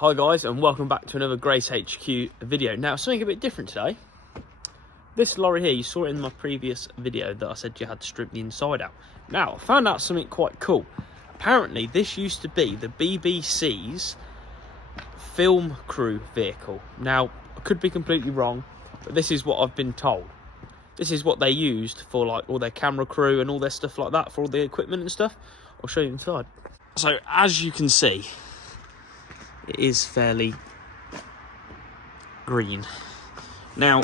Hi guys, and welcome back to another GraysHQ video. Now, something a bit different today. This lorry here, you saw it in my previous video that I said you had to strip the inside out. Now, I found out something quite cool. Apparently, this used to be the BBC's film crew vehicle. Now, I could be completely wrong, but this is what I've been told. This is what they used for like all their camera crew and all their stuff like that, for all the equipment and stuff. I'll show you inside. So, as you can see, it is fairly green. Now,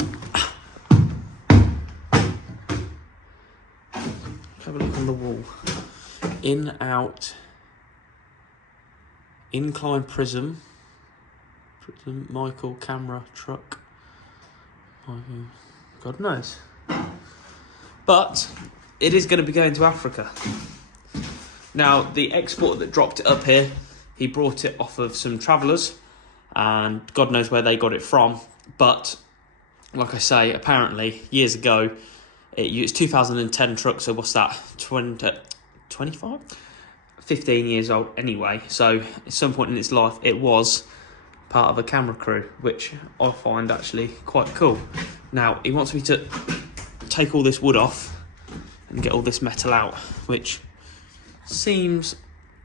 have a look on the wall. In, out, incline prism, Michael, camera, truck. God knows. But it is going to be going to Africa. Now, the exporter that dropped it up here, he brought it off of some travellers, and God knows where they got it from. But, like I say, apparently, years ago, it's 2010 truck, so what's that, 25? 15 years old anyway. So, at some point in its life, it was part of a camera crew, which I find actually quite cool. Now, he wants me to take all this wood off and get all this metal out, which seems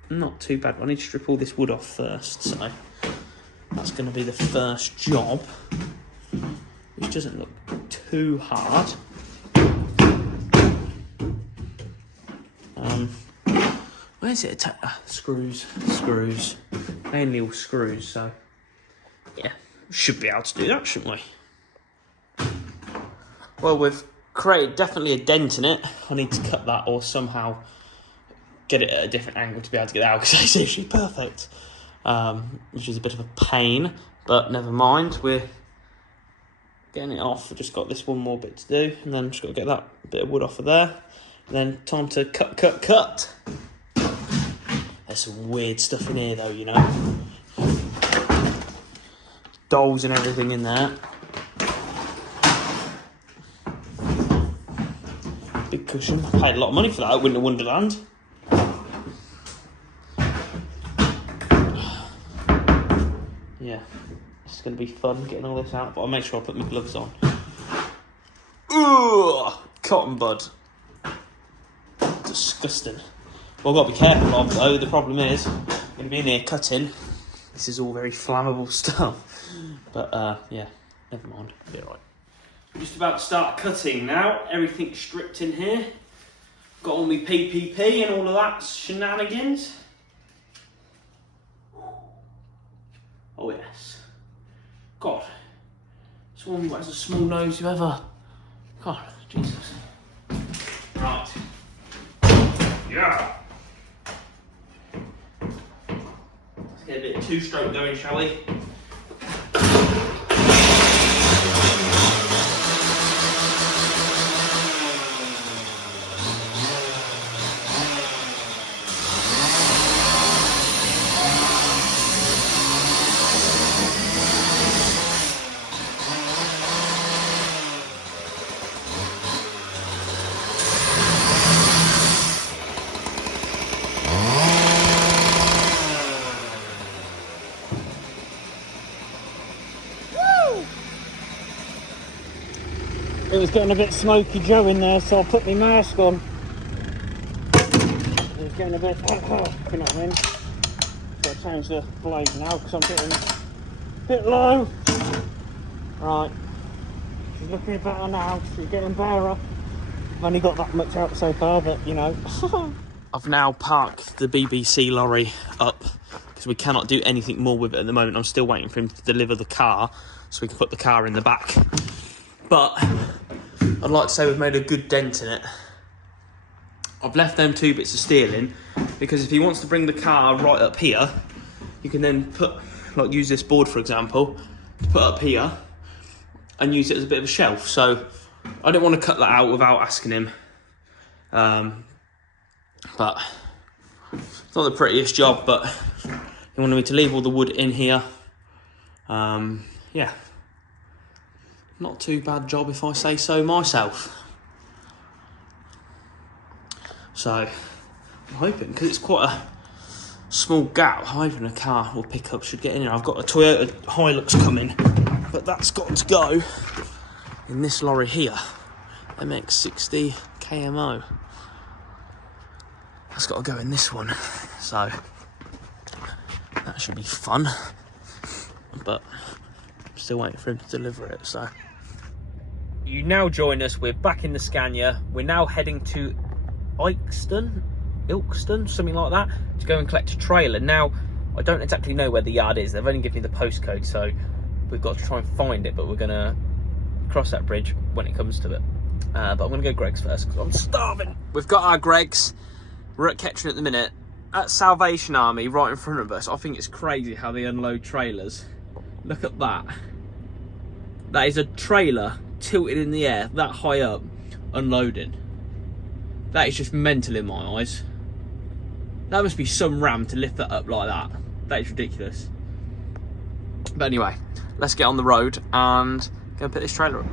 not too bad. I need to strip all this wood off first, so that's going to be the first job, which doesn't look too hard. Where's it? Screws, mainly all screws. So yeah, should be able to do that, shouldn't we? Well, we've created definitely a dent in it. I need to cut that or somehow get it at a different angle to be able to get it out, because it's actually perfect, which is a bit of a pain, but never mind, we're getting it off. We've just got this one more bit to do, and then just got to get that bit of wood off of there, and then time to cut. There's some weird stuff in here though, you know, dolls and everything in there. Big cushion. I paid a lot of money for that at Winter Wonderland. Yeah, it's going to be fun getting all this out, but I'll make sure I put my gloves on. Ugh, cotton bud. Disgusting. Well, I've got to be careful of though. The problem is, I'm going to be in here cutting. This is all very flammable stuff. But yeah, never mind. It'll be alright. I'm just about to start cutting now. Everything's stripped in here. Got all my PPP and all of that shenanigans. Oh yes. God. Someone who has a small nose you ever. God, Jesus. Right. Yeah. Let's get a bit of two-stroke going, shall we? It was getting a bit smoky Joe in there, so I put my mask on. It was getting a bit, you know what I mean? So I changed the blade now because I'm getting a bit low. Right, she's looking better now, she's getting better. I've only got that much out so far, but you know. I've now parked the BBC lorry up because we cannot do anything more with it at the moment. I'm still waiting for him to deliver the car so we can put the car in the back. But I'd like to say we've made a good dent in it. I've left them 2 bits of steel in because if he wants to bring the car right up here, you can then use this board, for example, to put up here and use it as a bit of a shelf. So I didn't want to cut that out without asking him. But it's not the prettiest job, but he wanted me to leave all the wood in here. Yeah. Not too bad job if I say so myself. So I'm hoping, because it's quite small gap. Hoping a car or pickup should get in here. I've got a Toyota Hilux coming, but that's got to go in this lorry here. MX60 KMO. That's got to go in this one. So that should be fun. But I'm still waiting for him to deliver it. So you now join us. We're back in the Scania. We're now heading to Ilkeston, something like that, to go and collect a trailer. Now, I don't exactly know where the yard is. They've only given me the postcode, so we've got to try and find it, but we're going to cross that bridge when it comes to it. But I'm going to go Greg's first, because I'm starving. We've got our Greg's. We're at Kettering at the minute. At Salvation Army, right in front of us. I think it's crazy how they unload trailers. Look at that. That is a trailer tilted in the air, that high up, unloading. That is just mental in my eyes. That must be some ram to lift that up like that. That is ridiculous. But anyway, let's get on the road and go and put this trailer up.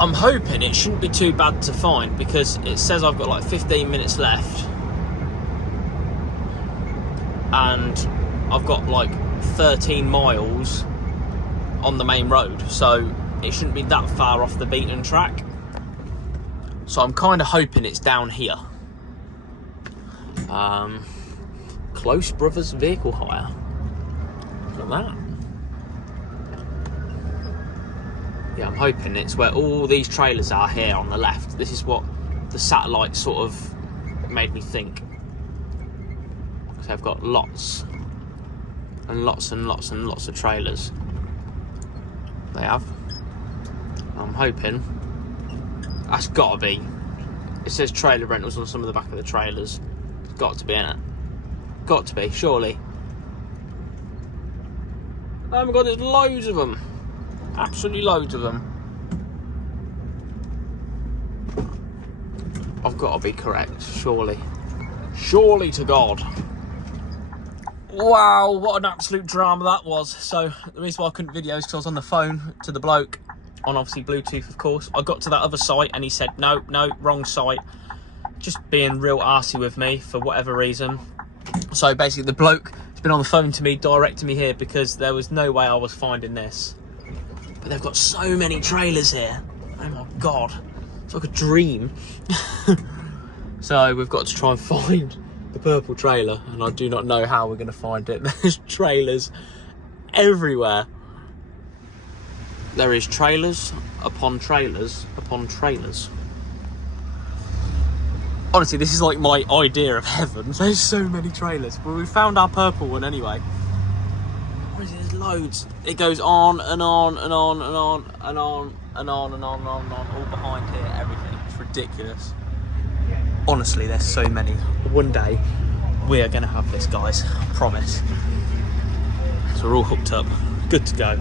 I'm hoping it shouldn't be too bad to find, because it says I've got like 15 minutes left. And I've got like 13 miles on the main road. So it shouldn't be that far off the beaten track. So I'm kind of hoping it's down here. Close Brothers Vehicle Hire. Look at that. Yeah, I'm hoping it's where all these trailers are here on the left. This is what the satellite sort of made me think. Because they've got lots and lots and lots and lots of trailers. They have. I'm hoping that's got to be. It says trailer rentals on some of the back of the trailers. It's got to be in it. Got to be, surely. Oh my god, there's loads of them. Absolutely loads of them. I've got to be correct, surely. Surely to God. Wow, what an absolute drama that was. So, the reason why I couldn't video is because I was on the phone to the bloke, on obviously Bluetooth, of course. I got to that other site and he said, no, wrong site. Just being real arsey with me for whatever reason. So basically the bloke has been on the phone to me, directing me here, because there was no way I was finding this. But they've got so many trailers here. Oh my god. It's like a dream. So we've got to try and find the purple trailer, and I do not know how we're going to find it. There's trailers everywhere. There is trailers upon trailers upon trailers. Honestly, this is like my idea of heaven. There's so many trailers. But we found our purple one anyway. There's loads. It goes on and on and on and on and on and on and on and on and on. All behind here, everything. It's ridiculous. Honestly, there's so many. One day, we are going to have this, guys. I promise. So we're all hooked up. Good to go.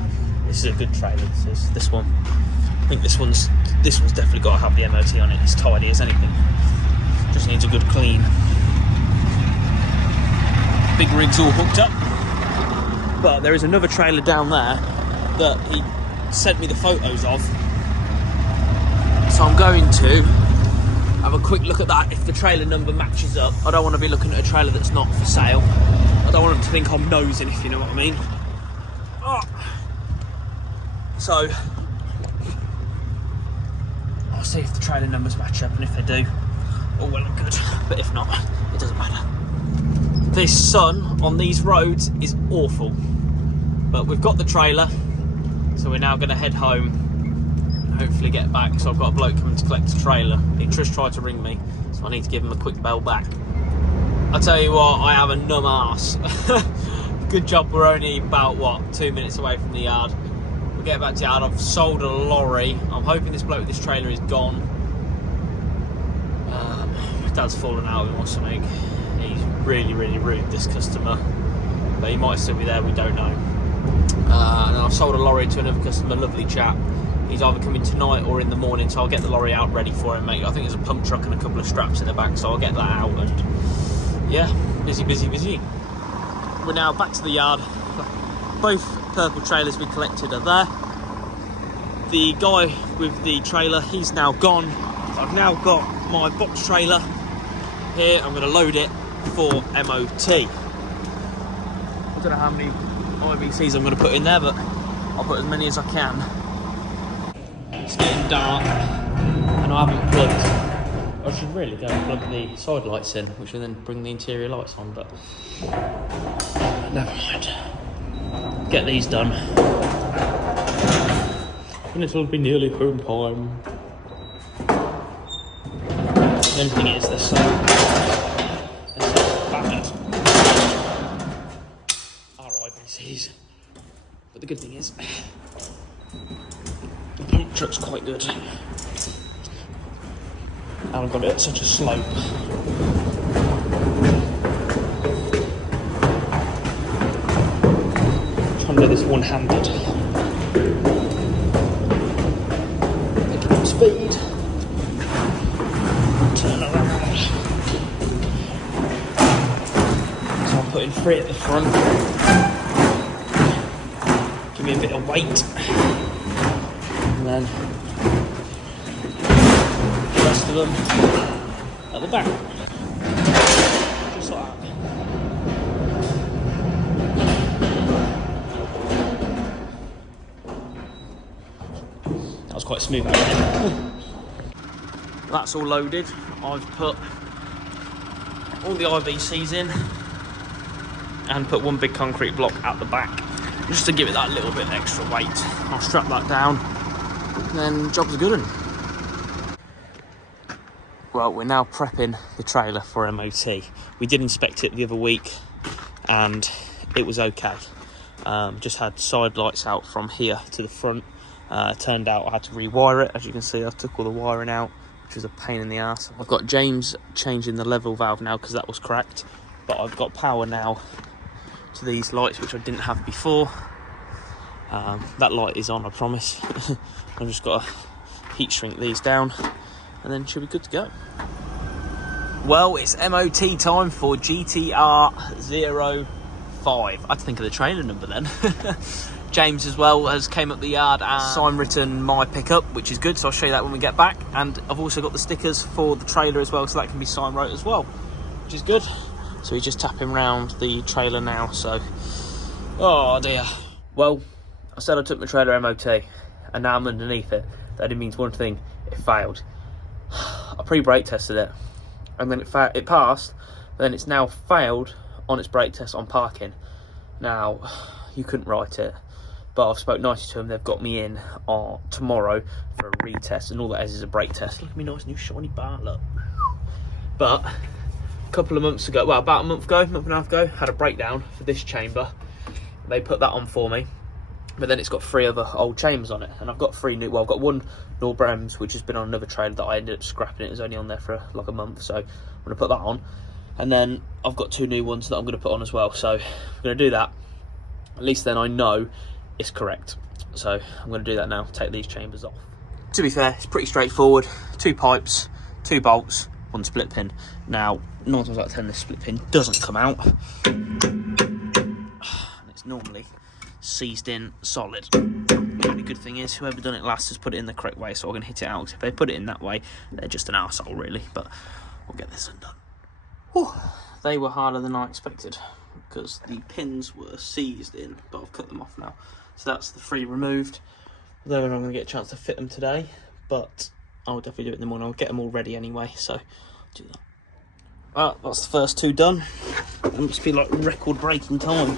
This is a good trailer. This one. I think this one's definitely got to have the MOT on it. It's tidy as anything. Just needs a good clean. Big rig's all hooked up. But there is another trailer down there that he sent me the photos of. So I'm going to have a quick look at that if the trailer number matches up. I don't want to be looking at a trailer that's not for sale. I don't want them to think I'm nosing, if you know what I mean. Oh. So I'll see if the trailer numbers match up, and if they do, all well and good. But if not, it doesn't matter. This sun on these roads is awful. But we've got the trailer, so we're now going to head home and hopefully get back. So I've got a bloke coming to collect the trailer. He just tried to ring me, so I need to give him a quick bell back. I tell you what, I have a numb arse. Good job we're only about, 2 minutes away from the yard. We'll get back to the yard. I've sold a lorry. I'm hoping this bloke with this trailer is gone. My dad's fallen out with him or something. He's really, really rude, this customer. But he might still be there, we don't know. And I've sold a lorry to another customer, lovely chap. He's either coming tonight or in the morning, so I'll get the lorry out ready for him, mate. I think there's a pump truck and a couple of straps in the back, so I'll get that out. And yeah, busy, busy, busy. We're now back to the yard. Both purple trailers we collected are there. The guy with the trailer, he's now gone. I've now got my box trailer here. I'm going to load it for MOT. don't know how many IBCs I'm going to put in there, but I'll put as many as I can. It's getting dark, and I haven't plugged. I should really go and plug the side lights in, which will then bring the interior lights on, but never mind. Get these done, and it'll be nearly home time. The only thing is, they're so battered. Our IBCs. But the good thing is, the pump truck's quite good. And I've got it at such a slope. I'm trying to do this one-handed. Making up speed. Turn around. So I'm putting 3 at the front. Give me a bit of weight. And then the rest of them at the back. Just like that. That was quite smooth. That's all loaded. I've put all the IBCs in and put one big concrete block at the back just to give it that little bit extra weight. I'll strap that down and then job's good one. Well, we're now prepping the trailer for MOT. We did inspect it the other week and it was okay. Just had side lights out from here to the front. Turned out I had to rewire it. As you can see, I took all the wiring out, which was a pain in the ass. I've got James changing the level valve now because that was cracked, but I've got power now to these lights, which I didn't have before. That light is on, I promise. I've just got to heat shrink these down and then should be good to go. Well, it's MOT time for GTR 05. I had to think of the trailer number then. James as well has came up the yard and sign written my pickup, which is good, so I'll show you that when we get back. And I've also got the stickers for the trailer as well, so that can be sign wrote as well, which is good. So he's just tapping round the trailer now, so oh dear. Well, I said I took my trailer MOT and now I'm underneath it. That only means one thing: it failed. I pre-brake tested it and then it passed, but then it's now failed on its brake test on parking. Now you couldn't write it, but I've spoke nicely to them. They've got me in tomorrow for a retest, and all that is a brake test. Look at me, nice new shiny bar, look. But a couple of months ago, well, about a month and a half ago, had a breakdown for this chamber. They put that on for me, but then it's got 3 other old chambers on it, and I've got 3 new. Well, I've got one Norbrems, which has been on another trailer that I ended up scrapping. It was only on there for like a month, so I'm going to put that on. And then I've got 2 new ones that I'm going to put on as well. So I'm going to do that. At least then I know it's correct. So I'm going to do that now, take these chambers off. To be fair, it's pretty straightforward. 2 pipes, 2 bolts, 1 split pin. Now, 9 times out of 10, this split pin doesn't come out. And it's normally seized in solid. The only good thing is, whoever done it last has put it in the correct way, so I'm going to hit it out. Because if they put it in that way, they're just an arsehole, really. But we'll get this undone. Whew. They were harder than I expected, because the pins were seized in, but I've cut them off now. So that's the 3 removed. Although I'm going to get a chance to fit them today, but I'll definitely do it in the morning. I'll get them all ready anyway, so do that. Well, that's the first 2 done. It must be like record breaking time.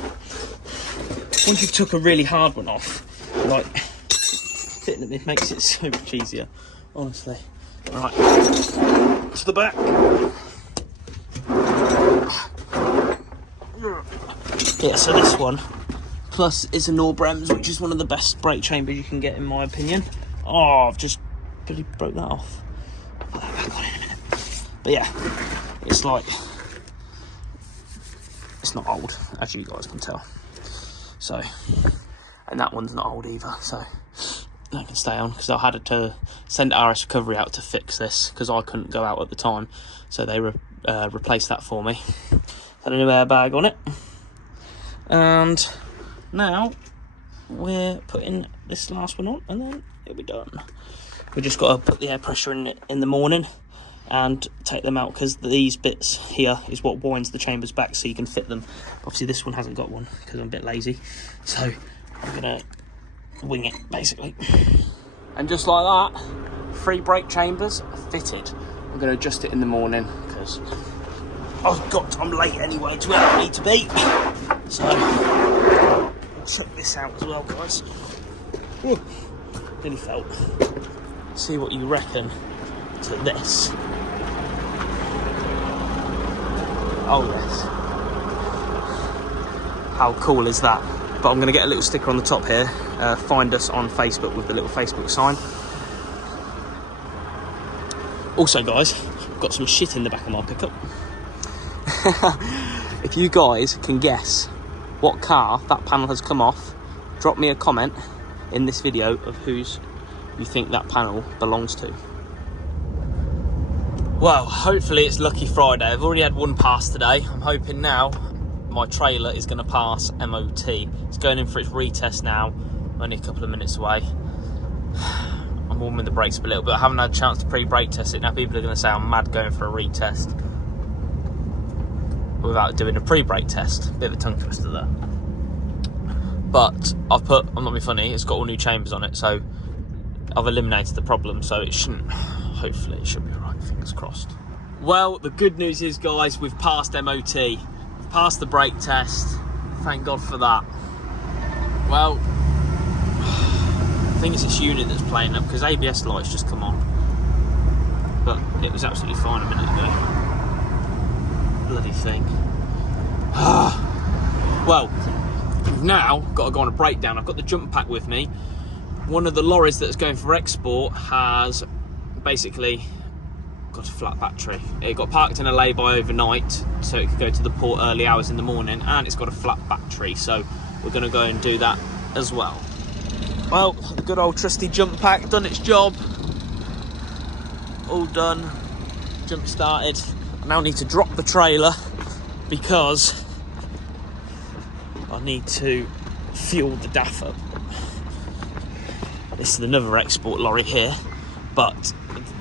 Once you've took a really hard one off, like, fitting it makes it so much easier, honestly. Right, to the back. Yeah, so this one, plus is a Norbrems, which is one of the best brake chambers you can get in my opinion. Oh, I've just pretty broke that off. I'll put that back on in a minute. But yeah, it's like, it's not old, as you guys can tell. So, and that one's not old either, so that can stay on, because I had to send RS Recovery out to fix this, because I couldn't go out at the time, so they replaced that for me. Had a new airbag on it, and now we're putting this last one on, and then it'll be done. We just got to put the air pressure in it in the morning, and take them out, because these bits here is what winds the chambers back so you can fit them. Obviously this one hasn't got one because I'm a bit lazy, so I'm gonna wing it basically. And just like that, 3 brake chambers are fitted. I'm gonna adjust it in the morning because I'm late anyway to where I need to be. So I'll check this out as well, guys. Ooh, really felt. See what you reckon to this. Oh yes. How cool is that? But I'm going to get a little sticker on the top here. Find us on Facebook with the little Facebook sign. Also guys, I've got some shit in the back of my pickup. If you guys can guess what car that panel has come off, drop me a comment in this video of whose you think that panel belongs to. Well, hopefully it's Lucky Friday. I've already had one pass today. I'm hoping now my trailer is going to pass MOT. It's going in for its retest now, only a couple of minutes away. I'm warming the brakes up a little bit. I haven't had a chance to pre-brake test it. Now people are going to say I'm mad going for a retest without doing a pre-brake test. Bit of a tongue twister there. But I'm not being funny, it's got all new chambers on it, so I've eliminated the problem, so it shouldn't, hopefully it should be alright, fingers crossed. Well, the good news is, guys, we've passed MOT. We've passed the brake test. Thank God for that. Well, I think it's this unit that's playing up, because ABS lights just come on. But it was absolutely fine a minute ago. Bloody thing. Well, we've now got to go on a breakdown. I've got the jump pack with me. One of the lorries that's going for export has basically got a flat battery. It got parked in a lay-by overnight so it could go to the port early hours in the morning, and it's got a flat battery, so we're going to go and do that as well. Well, the good old trusty jump pack done its job. All done. Jump started. I now need to drop the trailer because I need to fuel the DAF up. This is another export lorry here, but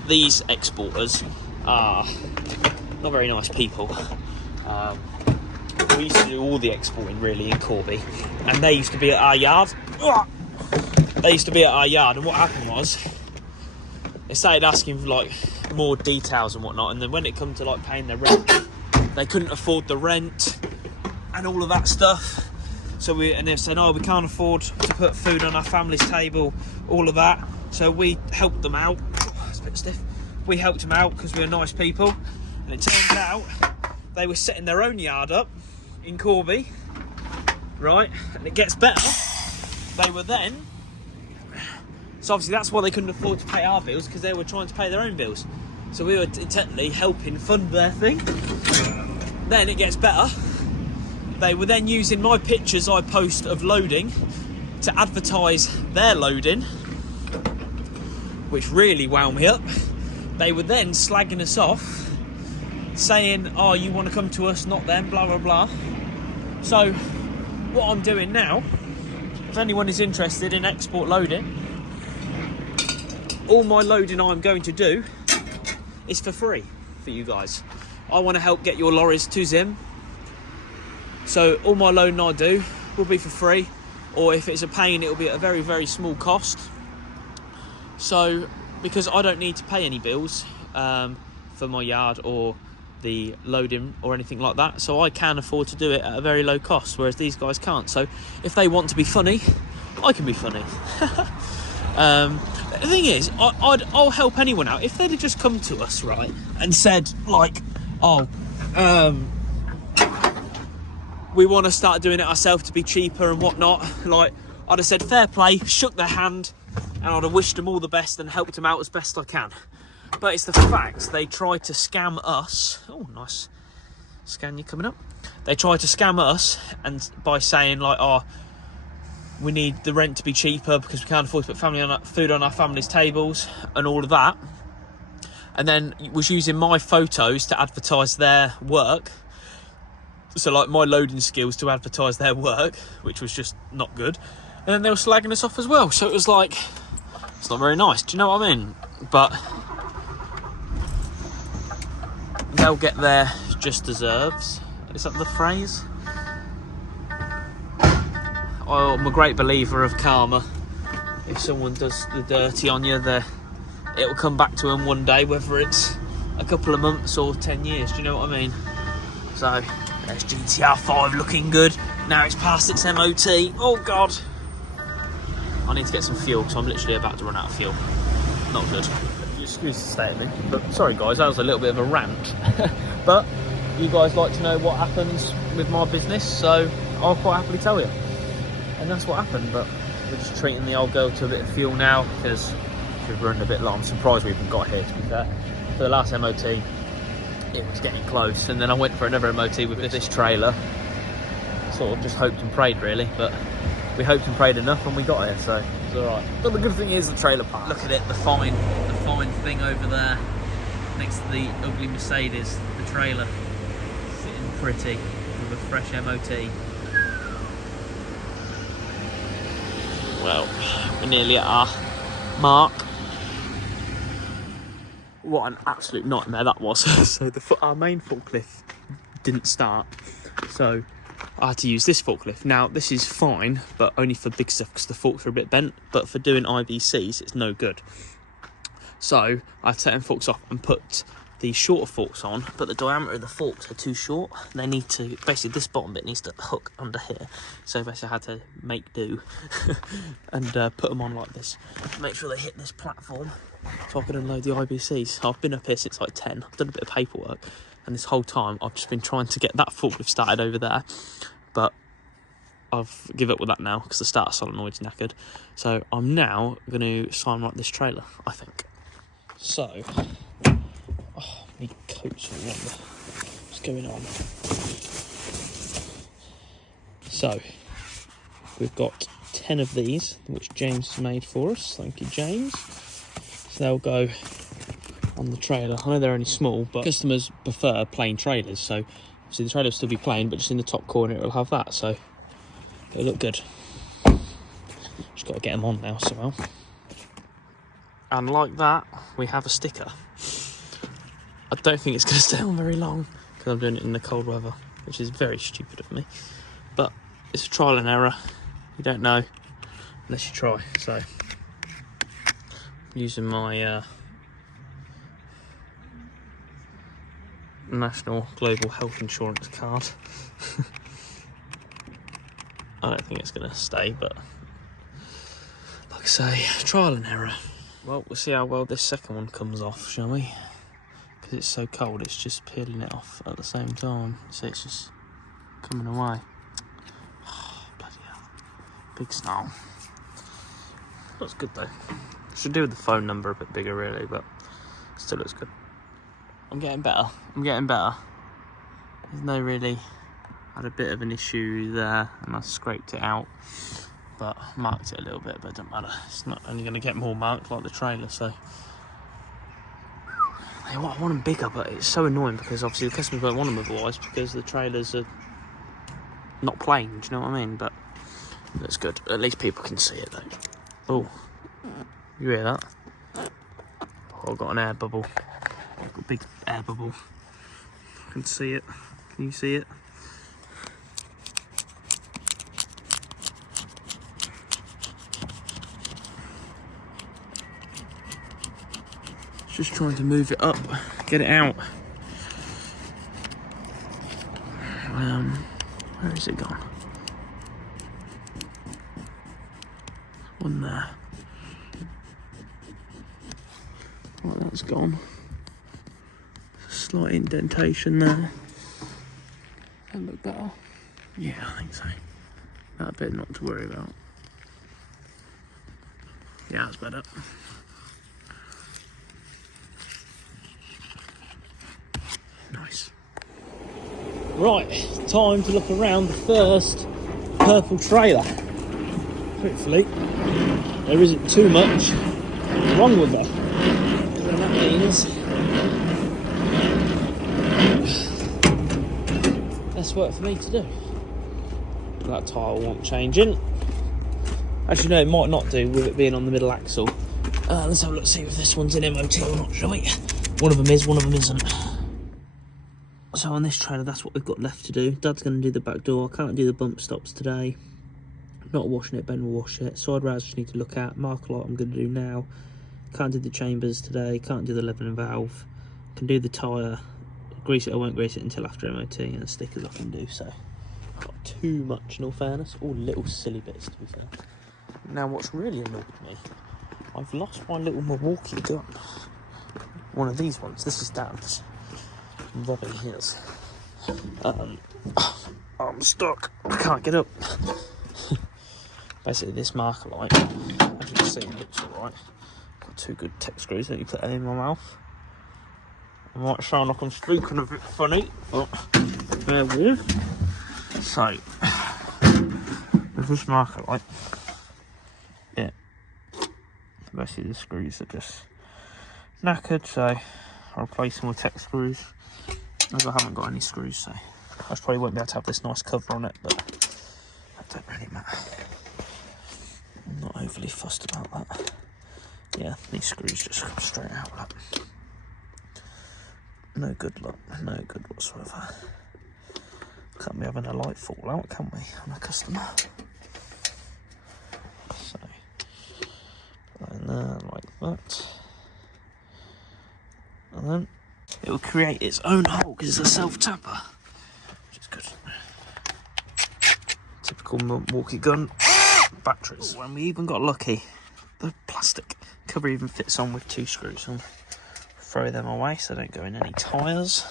these exporters are not very nice people. We used to do all the exporting really in Corby, and they used to be at our yard. And what happened was they started asking for like more details and whatnot, and then when it come to like paying their rent, they couldn't afford the rent and all of that stuff. So they said, oh, we can't afford to put food on our family's table, all of that. So we helped them out. Oh, it's a bit stiff. We helped them out because we were nice people. And it turns out they were setting their own yard up in Corby, right? And it gets better. They were then, so obviously that's why they couldn't afford to pay our bills, because they were trying to pay their own bills. So we were technically helping fund their thing. Then it gets better. They were then using my pictures I post of loading to advertise their loading, which really wound me up. They were then slagging us off, saying, oh, you want to come to us, not them, blah, blah, blah. So what I'm doing now, if anyone is interested in export loading, all my loading I'm going to do is for free for you guys. I want to help get your lorries to Zim. So all my loading I do will be for free, or if it's a pain, it'll be at a very, very small cost. So, because I don't need to pay any bills for my yard or the loading or anything like that, so I can afford to do it at a very low cost, whereas these guys can't. So if they want to be funny, I can be funny. The thing is, I'll help anyone out. If they'd have just come to us, right, and said, like, oh, we want to start doing it ourselves to be cheaper and whatnot, like, I'd have said fair play, shook their hand, and I'd have wished them all the best and helped them out as best I can. But it's the fact they tried to scam us. Oh, nice scan you coming up. They tried to scam us, and by saying like, oh, we need the rent to be cheaper because we can't afford to put food on our family's tables and all of that. And then was using my photos to advertise their work. So like my loading skills to advertise their work, which was just not good. And then they were slagging us off as well. So it was like, it's not very nice. Do you know what I mean? But they'll get their just deserves. Is that the phrase? I'm a great believer of karma. If someone does the dirty on you, it'll come back to them one day, whether it's a couple of months or 10 years. Do you know what I mean? So there's GTR 5 looking good. Now it's past its MOT. Oh God! I need to get some fuel because I'm literally about to run out of fuel. Not good. Excuse the statement, but sorry guys, that was a little bit of a rant. But you guys like to know what happens with my business, so I'll quite happily tell you. And that's what happened. But we're just treating the old girl to a bit of fuel now because we've run a bit long. I'm surprised we even got here, to be fair. For the last MOT, it was getting close, and then I went for another MOT with this trailer. Sort of just hoped and prayed, really, but we hoped and prayed enough, and we got here, so it's all right. But the good thing is the trailer park. Look at it, the fine thing over there, next to the ugly Mercedes, the trailer, sitting pretty with a fresh MOT. Well, we're nearly at our mark. What an absolute nightmare that was. So our main forklift didn't start, so I had to use this forklift. Now this is fine, but only for big stuff because the forks are a bit bent, but for doing IBCs it's no good. So I've taken forks off and put the shorter forks on, but the diameter of the forks are too short. They need to, basically this bottom bit needs to hook under here. So basically I had to make do and put them on like this to make sure they hit this platform so I could unload the IBCs. I've been up here since like 10. I've done a bit of paperwork, and this whole time I've just been trying to get that forklift started over there, but I've given up with that now because the starter solenoid's knackered. So I'm now going to Signwrite this trailer, I think. So, oh, my coat's all wrong. What's going on? So, we've got 10 of these, which James has made for us. Thank you, James. So they'll go on the trailer. I know they're only small, but customers prefer plain trailers. So, obviously the trailer will still be plain, but just in the top corner it will have that. So, it'll look good. Just got to get them on now somehow. And like that, we have a sticker. I don't think it's going to stay on very long because I'm doing it in the cold weather, which is very stupid of me. But it's a trial and error. You don't know unless you try. So, I'm using my National Global Health Insurance card. I don't think it's going to stay, but like I say, trial and error. Well, we'll see how well this second one comes off, shall we? Because it's so cold, it's just peeling it off at the same time. So it's just coming away. Oh, bloody hell. Big snarl. Looks good though. Should do with the phone number a bit bigger really, but still looks good. I'm getting better. There's no really... had a bit of an issue there and I scraped it out. But marked it a little bit, but it doesn't matter. It's not only going to get more marked like the trailer, so... I want them bigger, but it's so annoying because obviously the customers won't want them otherwise because the trailers are not plain, do you know what I mean? But that's good. At least people can see it though. Oh, you hear that? Oh, I've got an air bubble. I've got a big air bubble. I can see it. Can you see it? Just trying to move it up, get it out. Where is it gone? One there. Right, that's gone. Slight indentation there. That look better? Yeah, I think so. That bit not to worry about. Yeah, that's better. Nice. Right, time to look around the first purple trailer. Hopefully there isn't too much wrong with her. And that means less work for me to do. That tyre won't change in. Actually no, it might not do with it being on the middle axle. Let's have a look, see if this one's in MOT or not, shall we? One of them is, one of them isn't. So on this trailer, that's what we've got left to do. Dad's going to do the back door. I can't do the bump stops today. Not washing it, Ben will wash it. Side rails just need to look at. Marker light I'm going to do now. Can't do the chambers today. Can't do the leveling valve. Can do the tyre. Grease it, I won't grease it until after MOT, and the stickers I can do, so not too much in all fairness. All little silly bits to be fair. Now what's really annoyed me, I've lost my little Milwaukee gun. One of these ones. This is Dan's. I'm robbing his. I'm stuck. I can't get up. Basically, this marker light, as you can see, it looks alright. Got 2 good tech screws. Let me put them in my mouth. I might sound like I'm speaking a bit funny, but bear with. So, with this marker light, yeah, basically the screws are just knackered, so I'll replace them with tech screws, as I haven't got any screws, so I probably won't be able to have this nice cover on it, but that don't really matter. I'm not overly fussed about that. Yeah, these screws just come straight out like. No good luck, no good whatsoever. Can't be having a light fall out, can we, on a customer? So, put that in there like that. And then it will create its own hole because it's a self-tapper, which is good. Typical Milwaukee gun. Batteries. When we even got lucky, the plastic cover even fits on with 2 screws on. Throw them away so they don't go in any tyres.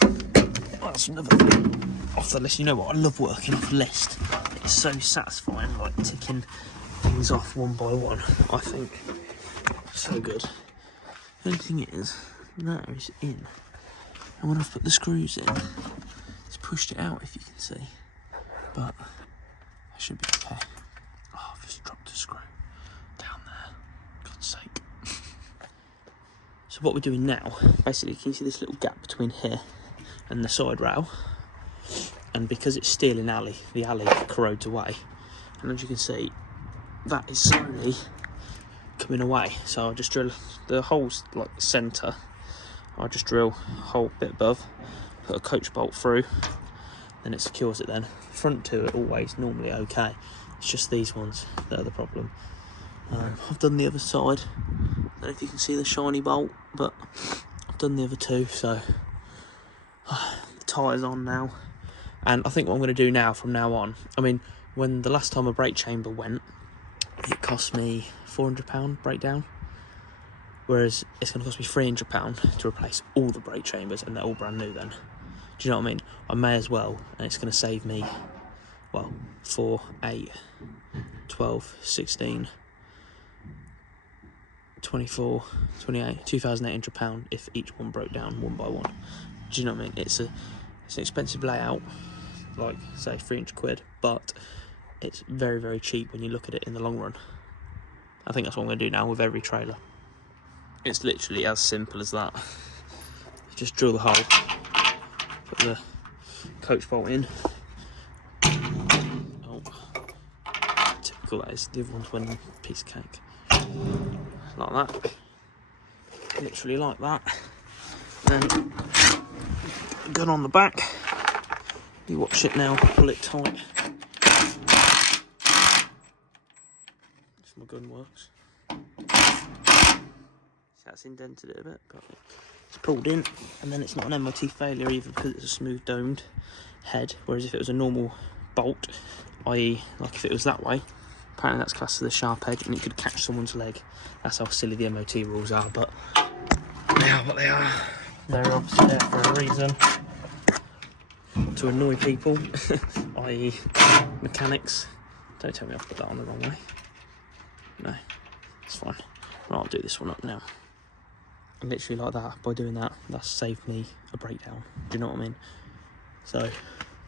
That's another thing off the list. You know what? I love working off the list. It's so satisfying, like ticking things off one by one. I think so good. The only thing is, that is in, and when I've put the screws in, it's pushed it out. If you can see, but I should be okay. Oh, I've just dropped a screw down there. God's sake. So what we're doing now, basically, can you see this little gap between here and the side rail? And because it's steel in alley, the alley corrodes away. And as you can see, that is slowly coming away. So I'll just drill the holes like centre. I'll just drill a hole a bit above, put a coach bolt through, then it secures it then. Front two are always normally okay. It's just these ones that are the problem. I've done the other side. I don't know if you can see the shiny bolt, but I've done the other 2, so the tyre's on now. And I think what I'm going to do now, from now on, I mean, when the last time a brake chamber went, it cost me £400 breakdown, whereas it's going to cost me £300 to replace all the brake chambers, and they're all brand new then. Do you know what I mean? I may as well, and it's going to save me, well, 4, 8, 12, 16... 24, 28, £2,800 if each one broke down one by one. Do you know what I mean? It's an expensive layout, like say £300, but it's very, very cheap when you look at it in the long run. I think that's what I'm going to do now with every trailer. It's literally as simple as that. You just drill the hole, put the coach bolt in. Oh, typical that is. The other one's one piece of cake. Like that, literally like that. Then gun on the back. You watch it now. Pull it tight. If my gun works. See, that's indented it a bit, but it's pulled in, and then it's not an MOT failure either because it's a smooth domed head. Whereas if it was a normal bolt, i.e., like if it was that way. Apparently that's classed as a sharp edge and it could catch someone's leg. That's how silly the MOT rules are, but they are what they are. They're obviously there for a reason. To annoy people, i.e. mechanics. Don't tell me I've put that on the wrong way. No, it's fine. Right, I'll do this one up now. And literally like that, by doing that, that's saved me a breakdown. Do you know what I mean? So,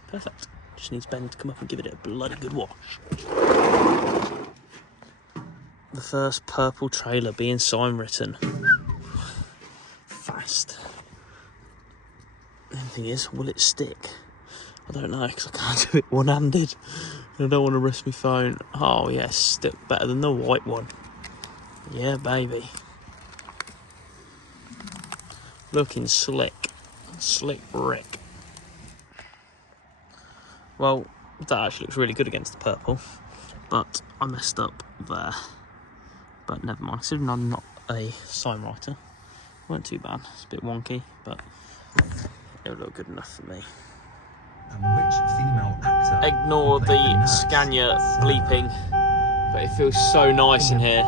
perfect. Just needs Ben to come up and give it a bloody good wash. The first purple trailer being Signwritten. Fast. The only thing is, will it stick? I don't know, because I can't do it one-handed. I don't want to risk my phone. Oh yes, still better than the white one. Yeah, baby. Looking slick. Slick Rick. Well, that actually looks really good against the purple, but I messed up there. But never mind, considering I'm not a sign writer, weren't too bad. It's a bit wonky, but it would look good enough for me. And which female actor? Ignore the Scania bleeping, but it feels so nice in here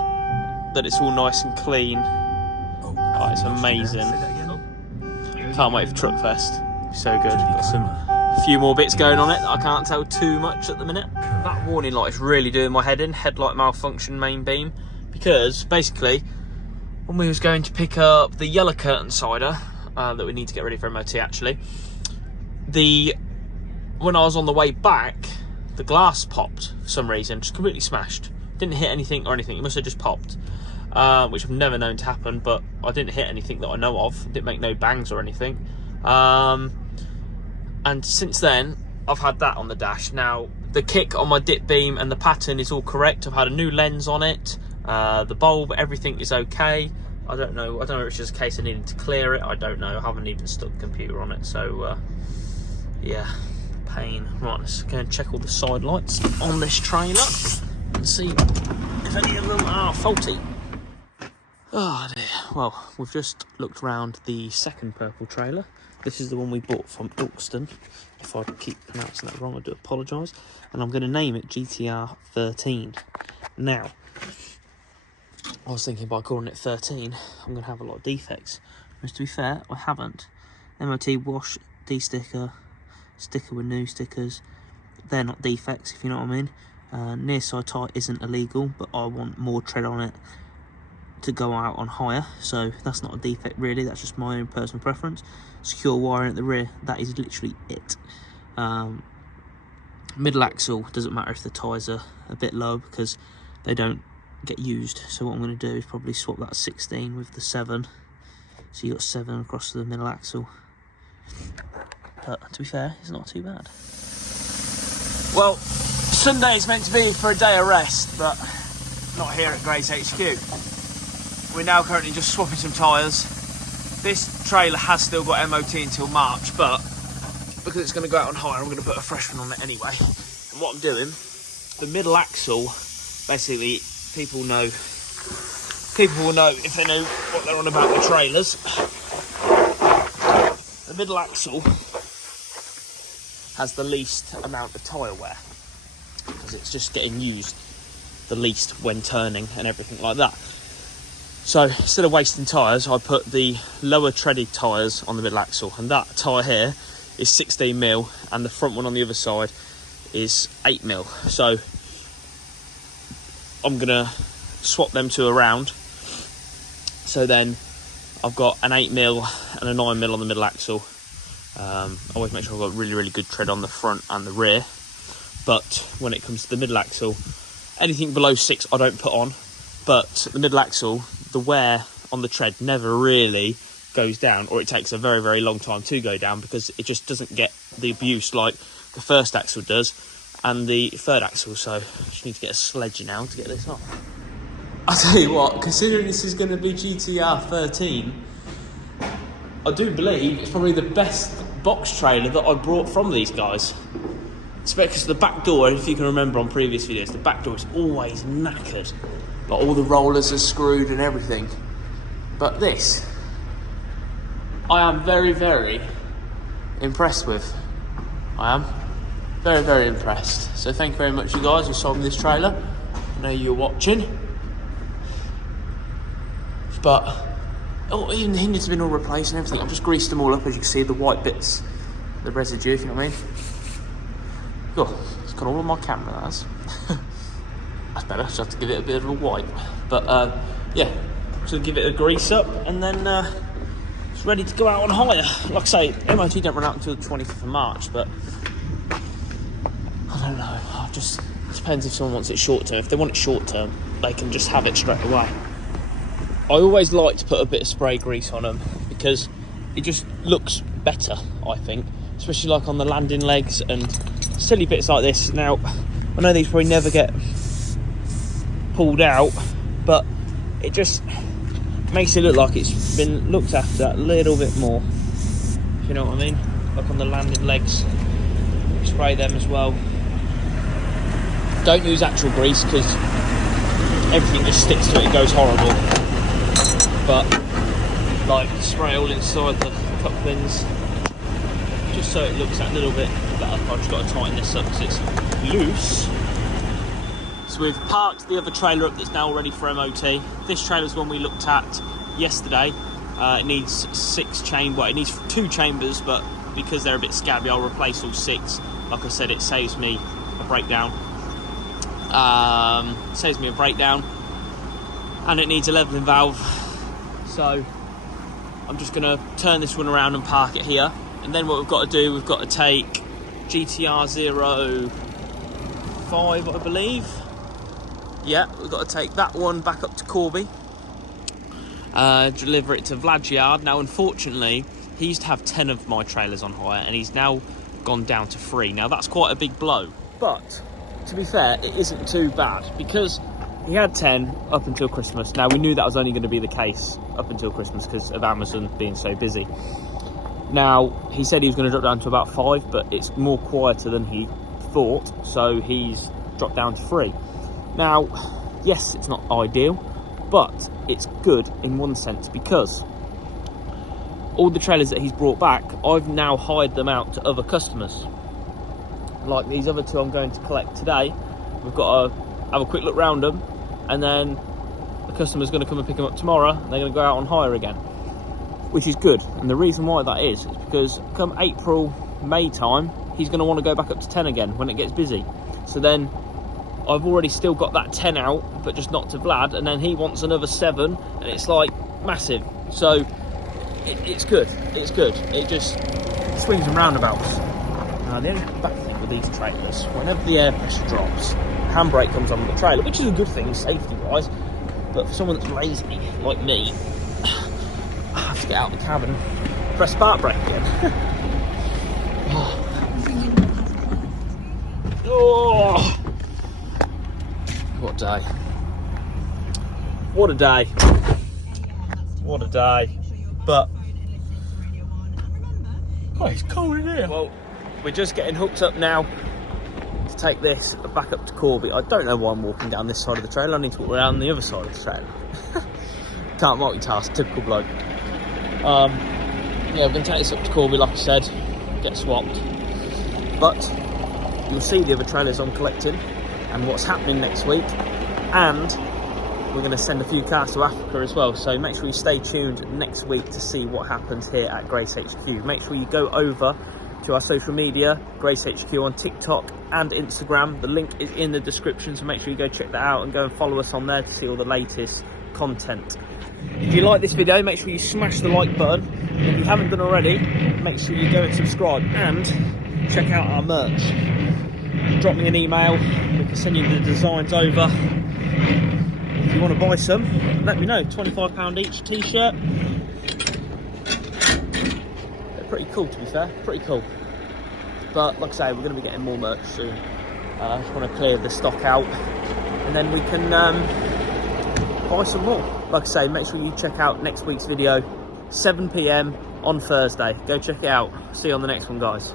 that it's all nice and clean. Oh, it's amazing. Can't wait for Truck Fest. So good. Got a few more bits going on it that I can't tell too much at the minute. That warning light is really doing my head in. Headlight malfunction, main beam. Because basically, when we was going to pick up the yellow curtain cider that we need to get ready for MOT actually, when I was on the way back, the glass popped for some reason, just completely smashed. Didn't hit anything or anything, it must have just popped. Which I've never known to happen, but I didn't hit anything that I know of. Didn't make no bangs or anything. And since then, I've had that on the dash. Now, the kick on my dip beam and the pattern is all correct. I've had a new lens on it. The bulb, everything is okay. I don't know if it's just a case of needing to clear it. I don't know. I haven't even stuck the computer on it. So, yeah, pain. Right, let's go and check all the side lights on this trailer and see if any of them are faulty. Oh dear. Well, we've just looked around the second purple trailer. This is the one we bought from Ilkeston. If I keep pronouncing that wrong, I do apologise. And I'm going to name it GTR 13. Now, I was thinking by calling it 13, I'm going to have a lot of defects. Whereas to be fair, I haven't. MOT wash, de-sticker, sticker with new stickers. They're not defects, if you know what I mean. Near side tyre isn't illegal, but I want more tread on it to go out on higher, so that's not a defect really, that's just my own personal preference. Secure wiring at the rear, that is literally it. Middle axle, doesn't matter if the tyres are a bit low because they don't get used, so what I'm going to do is probably swap that 16 with the 7, so you got 7 across the middle axle. But to be fair, it's not too bad. Well, Sunday is meant to be for a day of rest, but not here at GraysHQ. We're now currently just swapping some tyres. This trailer has still got MOT until March, but because it's going to go out on hire, I'm going to put a fresh one on it anyway. And what I'm doing, the middle axle, basically, people will know if they know what they're on about the trailers. The middle axle has the least amount of tyre wear because it's just getting used the least when turning and everything like that. So instead of wasting tyres, I put the lower treaded tyres on the middle axle, and that tyre here is 16mm and the front one on the other side is 8mm. So I'm gonna swap them two around. So then I've got an 8mm and a 9mm on the middle axle. Always make sure I've got really good tread on the front and the rear. But when it comes to the middle axle, anything below 6 I don't put on. But the middle axle, the wear on the tread never really goes down, or it takes a very long time to go down because it just doesn't get the abuse like the first axle does and the third axle. So I just need to get a sledge now to get this off. I'll tell you what, considering this is going to be GTR 13, I do believe it's probably the best box trailer that I brought from these guys. Because the back door, if you can remember on previous videos, the back door is always knackered. Like all the rollers are screwed and everything. But this, I am very impressed with. I am very impressed. So thank you very much, you guys who sold me this trailer. I know you're watching. But even the hinges have been all replaced and everything. I've just greased them all up, as you can see, the white bits, the residue, if you know what I mean. God, it's got all on my camera, that has. That's better, just have to give it a bit of a wipe. But yeah, so give it a grease up and then it's ready to go out on hire. Like I say, MOT don't run out until the 25th of March, but I don't know. It depends if someone wants it short term. If they want it short term, they can just have it straight away. I always like to put a bit of spray grease on them because it just looks better, I think, especially like on the landing legs and silly bits like this. Now, I know these probably never get pulled out, but it just makes it look like it's been looked after a little bit more, if you know what I mean, like on the landing legs spray them as well. Don't use actual grease because everything just sticks to it and goes horrible. But like spray all inside the couplings, just so it looks a little bit better. I've just got to tighten this up because it's loose. So we've parked the other trailer up that's now ready for MOT. This trailer's one we looked at yesterday. It needs 6 chambers, well, it needs 2 chambers, but because they're a bit scabby, I'll replace all 6. Like I said, it saves me a breakdown. And it needs a leveling valve. So I'm just going to turn this one around and park it here. And then what we've got to do, we've got to take GTR 05, I believe. Yeah, we've got to take that one back up to Corby. Deliver it to Vlad's yard. Now, unfortunately, he used to have 10 of my trailers on hire, and he's now gone down to 3. Now, that's quite a big blow. But, to be fair, it isn't too bad, because he had 10 up until Christmas. Now, we knew that was only going to be the case up until Christmas because of Amazon being so busy. Now, he said he was going to drop down to about 5, but it's more quieter than he thought, so he's dropped down to 3. Now, yes, it's not ideal, but it's good in one sense because all the trailers that he's brought back, I've now hired them out to other customers. Like these other 2 I'm going to collect today, we've got to have a quick look round them, and then the customer's going to come and pick them up tomorrow, and they're going to go out on hire again, which is good. And the reason why that is because come April, May time, he's going to want to go back up to 10 again when it gets busy. So then I've already still got that 10 out, but just not to Vlad, and then he wants another 7, and it's like massive. So it's good. It's good. It just swings and roundabouts. Now the only bad thing with these trailers, whenever the air pressure drops, handbrake comes on the trailer, which is a good thing safety wise. But for someone that's lazy like me, I have to get out of the cabin, press spark brake again. Oh. What a day. What a day. What a day. But oh, it's cold in here. Well, we're just getting hooked up now to take this back up to Corby. I don't know why I'm walking down this side of the trailer. I need to walk around the other side of the trailer. Can't multitask, typical bloke. Yeah, we're going to take this up to Corby, like I said, get swapped. But you'll see the other trailers I'm collecting and what's happening next week, and we're going to send a few cars to Africa as well, so make sure you stay tuned next week to see what happens here at GraysHQ. Make sure you go over to our social media, GraysHQ on TikTok and Instagram. The link is in the description, so make sure you go check that out and go and follow us on there to see all the latest content. If you like this video, make sure you smash the like button. If you haven't done already, make sure you go and subscribe and check out our merch. Drop me an email, we can send you the designs over. If you want to buy some, let me know. £25 each t-shirt. They're pretty cool, to be fair, pretty cool. But like I say, we're going to be getting more merch soon. I just want to clear the stock out and then we can buy some more. Like I say, make sure you check out next week's video, 7 PM on Thursday. Go check it out. See you on the next one, guys.